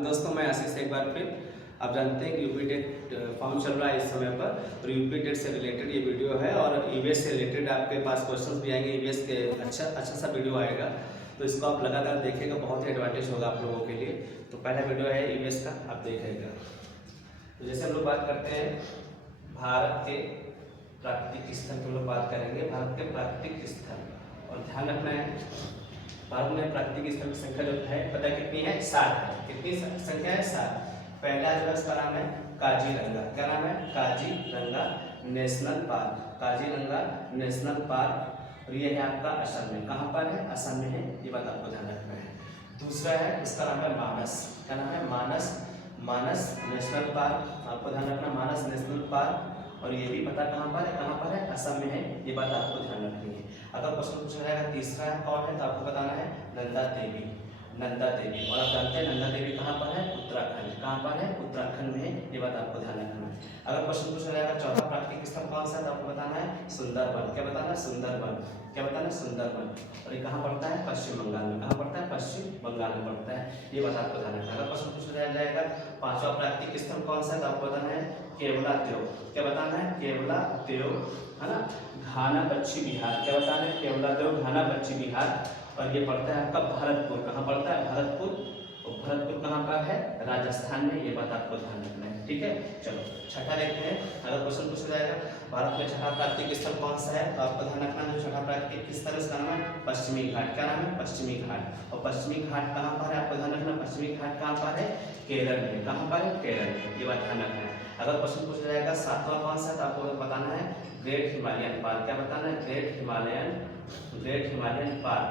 दोस्तों मैं आशीष एक बार फिर आप जानते हैं कि यूपी टेट फॉर्म चल रहा है इस समय पर और यूपी टेट से रिलेटेड ये वीडियो है और ईवीएस से रिलेटेड आपके पास क्वेश्चंस भी आएंगे। ईवीएस के अच्छा सा वीडियो आएगा तो इसको आप लगातार देखिएगा, बहुत ही एडवांटेज होगा आप लोगों के लिए। तो पहला वीडियो है ईवीएस का, आप देखिएगा। तो जैसे हम लोग बात करते हैं भारत के प्राकृतिक स्थल की, हम लोग बात करेंगे भारत के प्राकृतिक स्थल। और ध्यान रखना है भारत में प्राकृतिक स्थल की संख्या जो है पता कितनी है, 7 है। कितनी संख्या है, 7। पहला जो है उसका नाम है काजीरंगा। क्या नाम है, Kaziranga national park. Kaziranga national park और ये है आपका असम में। कहाँ पर है, असम में है, ये बात आपको ध्यान रखना है। दूसरा है उसका नाम है मानस। क्या नाम है, मानस। मानस नेशनल पार्क, आपको ध्यान रखना, मानस नेशनल पार्क। और ये भी पता कहाँ पर है, कहाँ पर है, असम में है, ये बात आपको ध्यान रखनी है। अगर क्वेश्चन पूछा जाएगा तीसरा कौन है तो आपको बताना है नंदा देवी। नंदा देवी, और आप जानते हैं नंदा देवी कहाँ पर है, उत्तराखंड। कहाँ पर है, उत्तराखंड में है, ये बात आपको ध्यान रखना है। अगर क्वेश्चन पूछा जाएगा चौथा प्राकृतिक स्थल कौन सा है तो आपको बताना है सुंदरवन। क्या बताना है, सुंदरवन। क्या बताना है, सुंदरवन। और ये कहाँ पड़ता है, पश्चिम बंगाल में। कहाँ पड़ता है, पश्चिम बंगाल में पड़ता है, ये बात आपको ध्यान रखना है। अगर क्वेश्चन पूछा जाएगा पांचवा प्राकृतिक स्थल कौन सा है तो आपको बताना है केवला देव। क्या बताना है, केवला देव, है ना, घाना पश्चिम बिहार। क्या बताना है, केवला देव घाना पश्चिम बिहार। और ये पड़ता है आपका भरतपुर। कहाँ पड़ता है, भरतपुर। और भरतपुर कहाँ पर है, राजस्थान में, ये बात आपको ध्यान रखना है। ठीक है, चलो छठा देखते हैं। अगर क्वेश्चन पूछा जाएगा भारत में छठा प्राकृतिक स्थल कौन सा है तो आपको ध्यान रखना जो छठा प्राकृतिक स्थल है उसका नाम है पश्चिमी घाट। क्या नाम है, पश्चिमी घाट। और पश्चिमी घाट कहाँ पर है, आपको ध्यान रखना, पश्चिमी घाट कहाँ पर है, केरल में। कहाँ पर है, केरल में, ये बात ध्यान रखना है। अगर क्वेश्चन पूछा जाएगा सातवां कौन सा है तो आपको बताना है ग्रेट हिमालयन पार्क। क्या बताना है, great Himalayan park.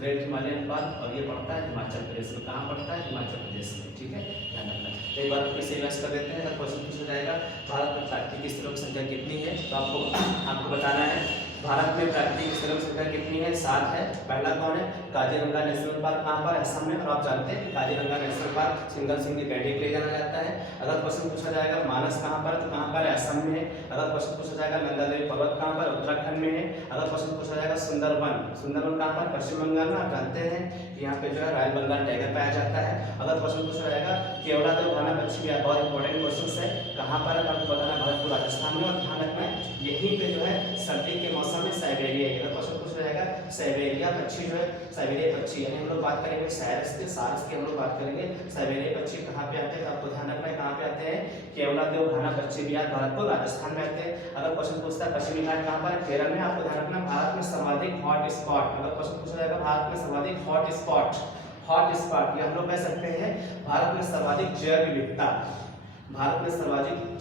Great Himalayan park, और ये पड़ता है हिमाचल प्रदेश में। कहाँ पड़ता है, हिमाचल प्रदेश में। ठीक है, ध्यान रखना। एक बार फिर से रिवाइज कर देते हैं। अगर क्वेश्चन पूछा जाएगा भारत में प्राकृतिक स्थलों की संख्या कितनी है तो आपको बताना है भारत में प्राकृतिक स्थलों की संख्या कितनी है, 7 है। पहला कौन है, काजीरंगा नेशनल पार्क। कहाँ पर, असम में। और आप जानते हैं कि Kaziranga national park single Singh गैंडे के लिए जाना जाता है। अगर क्वेश्चन पूछा जाएगा मानस कहाँ पर तो कहाँ पर है, असम में है। अगर क्वेश्चन पूछा जाएगा नंदा देवी पर्वत कहाँ पर, उत्तराखंड में है। अगर क्वेश्चन पूछा जाएगा सुंदरवन, सुंदरवन कहाँ पर, पश्चिम बंगाल में। आप जानते हैं कि यहाँ पे जो है रॉयल बंगाल टाइगर पाया जाता है। अगर क्वेश्चन पूछा जाएगा केवला देव घाना पश्चिम बिहार, बहुत इंपॉर्टेंट क्वेश्चन है, कहाँ पर है तो आपको बताना भरतपुर राजस्थान में। और ध्यान रखना है यहीं पे जो है सर्दी के मौसम में साइबेरिया, अगर क्वेश्चन पूछा जाएगा साइबेरिया पक्षी जो है, साइबेरिया पक्षी यानी हम लोग बात करेंगे सारस की हम लोग बात करेंगे। साइबेरिया पक्षी कहाँ पे आते हैं तो आपको ध्यान रखना है कहाँ पे आते हैं, केवला देव घाना पश्चिम बिहार भरतपुर राजस्थान में आते हैं। अगर क्वेश्चन पूछता है पश्चिमी घाट कहाँ पर, केरल में। आपको ध्यान रखना भारत में सर्वाधिक हॉट स्पॉट। अगर क्वेश्चन पूछा जाएगा भारत में सर्वाधिक हॉट स्पॉट या हम लोग कह सकते हैं भारत में सर्वाधिक जैव विविधता, भारत में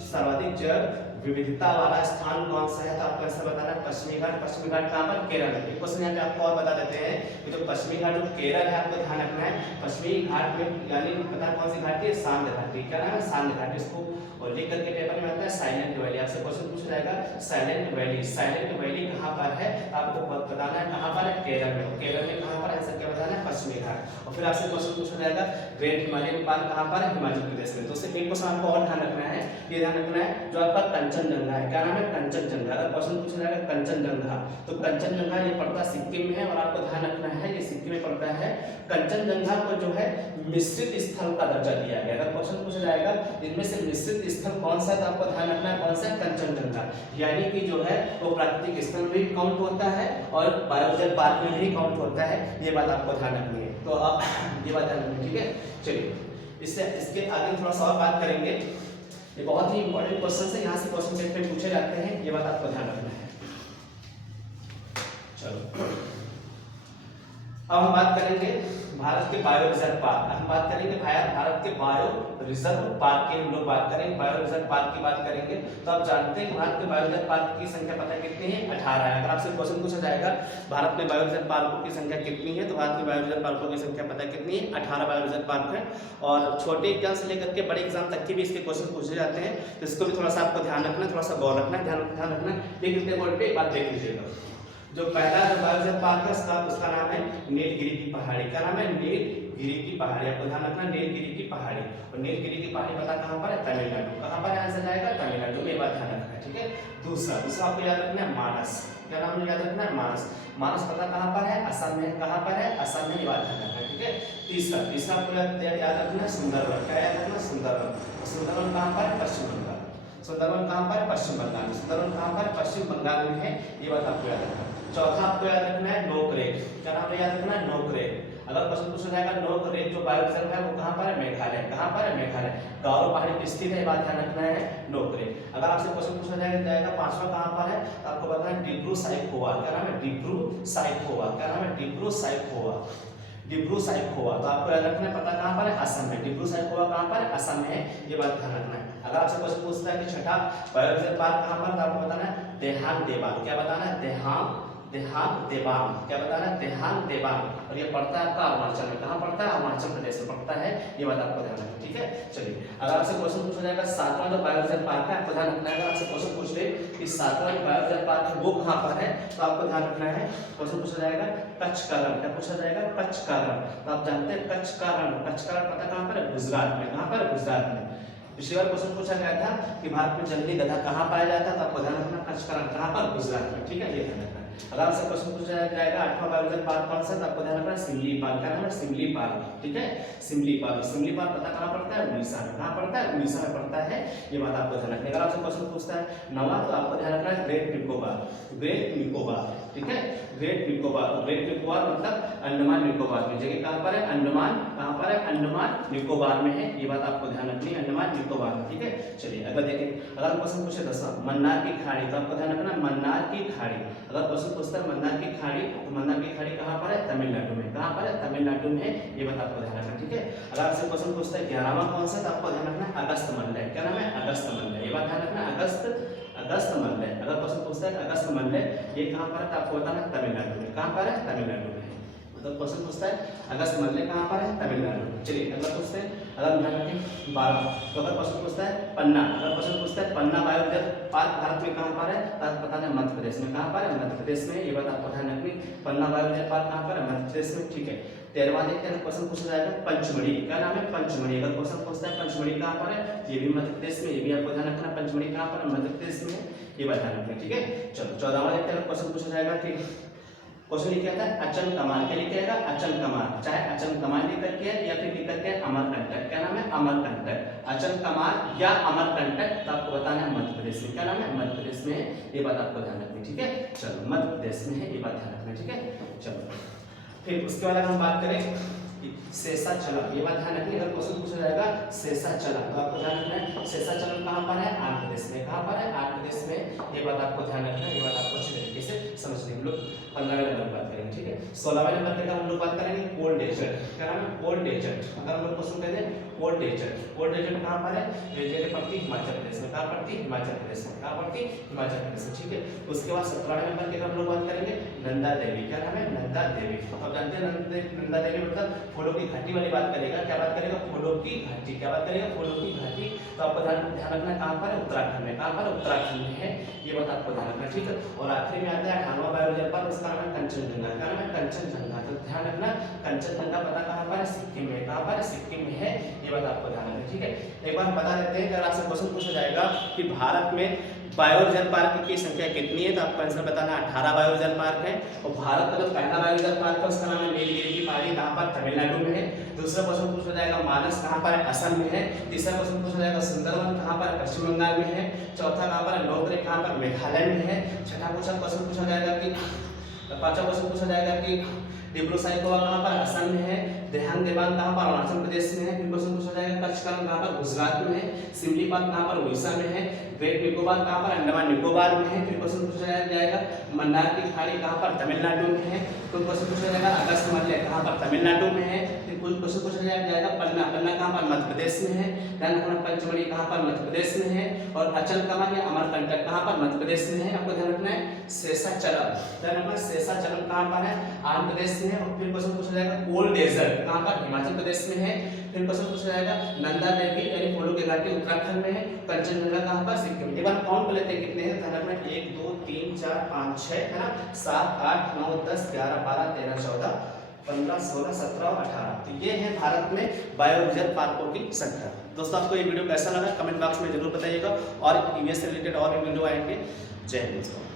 सर्वाधिक जैव विविधता वाला स्थान कौन सा है तो आपको ऐसा बताना है पश्चिमी घाट। पश्चिमी घाट कहाँ पर, केरल में। एक क्वेश्चन यहाँ पे आपको और बता देते हैं कि जो पश्चिमी घाट जो केरल है आपको ध्यान रखना है पश्चिमी घाट में, यानी पता कौन सी घाटी है, सांद घाटी। क्या नाम है, सांद घाटी। इसको और लिख करके पेपर में आता है साइलेंट वैली। आपसे क्वेश्चन पूछा जाएगा साइलेंट वैली, साइलेंट वैली कहाँ पर है आपको बताना है कहाँ पर है, केरल में। केरल में कहाँ पर, आंसर क्या बताना है, पश्चिमी घाट। और फिर आपसे क्वेश्चन पूछा जाएगा ग्रेट हिमालयन पार्क कहाँ पर है, हिमाचल प्रदेश में। तो उससे एक क्वेश्चन आपको और ध्यान रखना है, ये ध्यान रखना है जो आपका कंचनजंगा है। क्या नाम है, कंचनजंगा। अगर क्वेश्चन पूछा जाएगा कंचनजंगा तो कंचनजंगा ये पड़ता सिक्किम में है। और आपको ध्यान रखना है ये सिक्किम में पड़ता है। कंचनजंगा को जो है मिश्रित स्थल का दर्जा दिया गया। अगर क्वेश्चन पूछा जाएगा इनमें से मिश्रित स्थल कौन सा है तो आपको ध्यान रखना है कौन सा है, कंचनजंगा। यानी कि जो है वो प्राकृतिक स्थल में भी काउंट होता है और बायोस्फीयर पार्क में भी काउंट होता है, ये बात आपको ध्यान रखनी है। तो आप ये बात ध्यान रखनी, ठीक है। चलिए इसके आगे थोड़ा सा और बात करेंगे। ये बहुत ही इंपॉर्टेंट क्वेश्चन है, यहाँ से क्वेश्चन पेपर में पूछे जाते हैं, ये बात आपको ध्यान रखना है। चलो अब हम बात करेंगे भारत के बायो रिजर्व पार्क। हम बात करेंगे भारत के बायो रिजर्व पार्क की, हम लोग बात करेंगे बायो रिजर्व पार्क की बात करेंगे। तो आप जानते हैं भारत के बायो रिजर्व पार्क की संख्या पता है कितनी है, 18 है। अगर आपसे क्वेश्चन पूछा जाएगा भारत में बायो रिजर्व पार्कों की संख्या कितनी है तो भारत में बायो रिजर्व पार्कों की संख्या पता है कितनी है, 18 बायो रिजर्व पार्क है। और छोटे एग्जाम से लेकर के बड़े एग्जाम तक के भी इसके क्वेश्चन पूछे जाते हैं, तो इसको भी थोड़ा सा आपको ध्यान रखना, थोड़ा सा गौर रखना, ध्यान रखना। लेकिन बोर्ड पे एक बात देख लीजिएगा, जो पहला जो बायो रिजर्व पार्क है उसका नाम है नीलगिरी की पहाड़ी। क्या नाम है, नीलगिरी की पहाड़ी। आपको ध्यान रखना नीलगिरी की पहाड़ी। और नीलगिरी की पहाड़ी पता कहाँ पर है, तमिलनाडु। कहाँ पर आंसर जाएगा, तमिलनाडु में, बात ध्यान रखना है, ठीक है। दूसरा आपको याद रखना है मानस। क्या नाम याद रखना है, मानस। मानस पता कहाँ पर है, असम में। कहाँ पर है, असम में, बात ध्यान रखना है। ठीक है। तीसरा आपको याद रखना है सुंदरवन। क्या याद रखना? सुंदरवन। सुंदरवन कहाँ पर है? पश्चिम बंगाल। सुंदरवन कहाँ पर है? पश्चिम बंगाल में। सुंदरवन कहाँ पर है? पश्चिम बंगाल में है, ये बात आपको याद रखना। चौथा आपको याद रखना है नोकरेक। क्या नाम है? याद रखना है नोकरेक। अगर क्वेश्चन पूछा जाएगा नोकरेक जो बायो रिजर्व है वो कहाँ पर है? मेघालय। कहाँ पर है? मेघालय। गारो पहाड़ी पे स्थित है, बात ध्यान रखना है नोकरेक। अगर आपसे क्वेश्चन पूछा जाएगा पांचवा कहाँ पर है, तो आपको बताना है डिब्रू साइखोवा। क्या नाम है? डिब्रू साइखोवा। क्या नाम है? डिब्रू साइखोवा। डिब्रू साइखोवा। तो आपको याद रखना है पता कहाँ पर है? असम में। डिब्रू साइखोवा कहाँ पर है? असम में है, ये बात ध्यान रखना है। अगर आपसे क्वेश्चन पूछता है कि छठा बायो रिजर्व पार्क कहाँ पर, तो आपको बताना है देहांग देबांग। क्या बताना है? देहांग देबांग। क्या बताना है? देहांग देबांग। और ये पड़ता है आपका अरुणाचल में। कहाँ पड़ता है? अरुणाचल प्रदेश में पड़ता है, ये बात आपको ध्यान रखना है। ठीक है, चलिए अगर आपसे क्वेश्चन पूछा जाएगा सातवां जो बायो रिजर्व पार्क है, आपको ध्यान रखना है। अगर आपसे क्वेश्चन पूछ ले कि सातवां जो बायो रिजर्व पार्क है वो कहाँ पर है, तो आपको ध्यान रखना है क्वेश्चन पूछा जाएगा कच्छ का रण। क्या पूछा जाएगा? कच्छ का रण। तो आप जानते हैं कच्छ का रण। कच्छ का रण पता कहाँ पर है? गुजरात में। कहाँ पर? गुजरात में। पिछली बार क्वेश्चन पूछा गया था कि भारत में जंगली गधा कहाँ पाया जाता है, तो आपको ध्यान रखना कच्छ का रण कहाँ पर? गुजरात में। ठीक है, ये ध्यान रखना है। अगर आपसे क्वेश्चन पूछा जाएगा आठवां बायो रिजर्व पार्क कौन सा, तो आपको ध्यान रखना है सिमलीपाल। क्या नाम है? सिमलीपाल। ठीक है, सिमलीपाल। सिमलीपाल पता कहाँ पड़ता है? उड़ीसा में। कहाँ पड़ता है? उड़ीसा में पड़ता है, ये बात आपको ध्यान रखना है। अगर आपसे क्वेश्चन पूछता है नवा, तो आपको ध्यान रखना है ग्रेट निकोबार। ग्रेट निकोबार। ठीक है, ग्रेट निकोबार। ग्रेट निकोबार मतलब अंडमान निकोबार में। जगह कहाँ पर है? अंडमान। कहाँ पर है? अंडमान निकोबार में है, ये बात आपको ध्यान रखनी है, अंडमान निकोबार में। ठीक है, चलिए अगर देखें अगर क्वेश्चन पूछे 10वां मन्नार की खाड़ी, तो आपको ध्यान रखना मन्नार की खाड़ी। अगर क्वेश्चन पूछता है मन्नार की खाड़ी, तो मन्नार की खाड़ी कहाँ पर है? तमिलनाडु में। कहाँ पर है? तमिलनाडु में, ये बात आपको ध्यान रखना। ठीक है, अगर आपसे क्वेश्चन पूछता है 11वां कौन सा, तो आपको ध्यान रखना है अगस्त मल्लय। क्या नाम है? अगस्त मल्लय। ये बात ध्यान रखना अगस्त मल्लय। अगर क्वेश्चन पूछता है अगस्त मल्लय ये कहाँ पर है, तो आपको बताना तमिलनाडु में। कहाँ पर है? तमिलनाडु में। मतलब क्वेश्चन पूछता है अगस्त मल्लय कहाँ पर है? तमिलनाडु। चलिए अगला पूछते हैं, अगर ध्यान रखें 12। तो अगर क्वेश्चन पूछता है पन्ना, अगर क्वेश्चन पूछता है पन्ना बायो रिजर्व पार्क भारत में कहाँ पर है, तो आपको बताना है मध्य प्रदेश में। कहाँ पर है? मध्य प्रदेश में, ये बात आपको ध्यान रखनी। पन्ना बायो रिजर्व पार्क कहाँ पर है? मध्य प्रदेश में। ठीक है, 13वां देखते हैं क्वेश्चन पूछा जाएगा पंचमढ़ी। क्या नाम है? पंचमढ़ी। अगर क्वेश्चन पूछता है पंचमढ़ी कहाँ पर है, ये भी मध्य प्रदेश में, ये भी आपको ध्यान रखना पंचमढ़ी कहाँ पर है? मध्य प्रदेश में, ये बात ध्यान रखना। ठीक है, चलो 14वां देखते हैं क्वेश्चन पूछा जाएगा कि क्वेश्चन लिखा था अचल कमाल। क्या लिखा जाएगा? अचल कमाल। चाहे अचल कमाल लिख करके या फिर लिख करके अमरकंटक। क्या नाम है? अमरकंटक। अचल कमाल या अमरकंटक, तो आपको बताना है मध्य प्रदेश में। क्या नाम है? मध्य प्रदेश में, ये बात आपको ध्यान रखनी। ठीक है, चलो मध्य प्रदेश में है, ये बात ध्यान रखना। ठीक है, चलो फिर उसके बाद हम बात करें शेषाचलम। ये बात ध्यान रखिए, अगर क्वेश्चन पूछा जाएगा शेषाचलम, तो आपको ध्यान रखना है शेषाचलम कहाँ पर है? आंध्र प्रदेश में। कहाँ पर है? आंध्र प्रदेश में, ये बात आपको ध्यान रखना है, ये बात आपको अच्छी तरीके से समझनी। हम लोग 15वें नंबर की बात करेंगे। ठीक है, 16वें नंबर पे हम लोग बात करेंगे कोल्ड डेजर्ट। क्या नाम है? Cold desert. अगर हम लोग क्वेश्चन कहते हैं कोल्ड डेजर्ट, कोल्ड डेजर्ट कहाँ पर है? ये जगह पड़ती है हिमाचल प्रदेश में। कहाँ पड़ती है? हिमाचल प्रदेश में। कहाँ पड़ती है? हिमाचल प्रदेश में। ठीक है, उसके बाद 17वें नंबर के हम लोग बात करेंगे नंदा देवी। क्या नाम है? नंदा देवी। अब जानते हैं नंदा देवी मतलब फूलों की घाटी वाली बात करेगा। क्या बात करेगा? फूलों की घाटी। क्या बात करेगा? फूलों की घाटी। तो आपको ध्यान रखना कहाँ पर है? उत्तराखंड में। कहाँ पर? उत्तराखंड में है, ये बात आपको ध्यान रखना। ठीक है, और आखिरी में आता है 98वां बायो रिजर्व पार्क, उसका नाम है कंचनजंगा। क्या नाम है? कंचनजंगा। तो ध्यान रखना कंचनजंगा पता कहाँ पर है? सिक्किम में। कहाँ पर है? सिक्किम में है, ये बात आपको ध्यान रखना। ठीक है, एक बार बता देते हैं, अगर आपसे क्वेश्चन पूछा जाएगा कि भारत में बायो रिजर्व पार्क की संख्या कितनी है, तो आपको आंसर बताना 18 बायो रिजर्व पार्क है। और भारत का जो पहला बायो रिजर्व पार्क है उसका नाम है नीलगिरी की पहाड़ी। कहाँ पर? तमिलनाडु में है। दूसरा क्वेश्चन पूछा जाएगा मानस कहाँ पर है? असम में है। तीसरा क्वेश्चन पूछा जाएगा सुंदरवन कहाँ पर? पश्चिम बंगाल में है। चौथा कहाँ पर? नोकरेक कहाँ पर? मेघालय में है। छठा क्वेश्चन पूछा जाएगा कि पांचवा क्वेश्चन पूछा जाएगा कि डिब्रू साइखोवा कहाँ पर? असम में है। देहांग देबांग कहाँ पर? अरुणाचल प्रदेश में है। फिर क्वेश्चन पूछा जाएगा कच्छ का रण कहाँ पर? गुजरात में है। सिमलीपाल कहाँ पर? उड़ीसा में है। ग्रेट निकोबार कहाँ पर? अंडमान निकोबार में है। फिर क्वेश्चन पूछा जाएगा मन्नार की खाड़ी कहाँ पर? तमिलनाडु में है। फिर क्वेश्चन पूछा जाएगा अगस्त मल्लय कहाँ पर? तमिलनाडु में है। फिर क्वेश्चन पूछा जाएगा पन्ना कहाँ पर? मध्य प्रदेश में है। ध्यान रखना पंचमढ़ी कहाँ पर? मध्य प्रदेश में है। और अचल कमाल या अमरकंटक कहाँ पर? मध्य प्रदेश में है। आपको ध्यान रखना है शेषाचलम। ध्यान रखना शेषाचलम कहाँ पर है? आंध्र प्रदेश में है। और फिर क्वेश्चन पूछा जाएगा कोल्ड डेजर्ट कहाँ पर? हिमाचल प्रदेश में है। फिर क्वेश्चन पूछा जाएगा नंदा देवी यानी फूलों की घाटी उत्तराखंड में है। कंचनजंगा कहाँ पर? सिक्किम। एक बार काउंट कर लेते हैं कितने हैं। ध्यान रखना 1 2 3 4 5 6 है ना, 7 8 9 10 11 12 13 14 15 16 17 और 18। तो ये है भारत में बायो रिजर्व पार्कों की संख्या। दोस्तों आपको ये वीडियो कैसा लगा कमेंट बॉक्स में जरूर बताइएगा, और ईवीएस से रिलेटेड और भी वीडियो आएंगे। जय हिंद दोस्तों।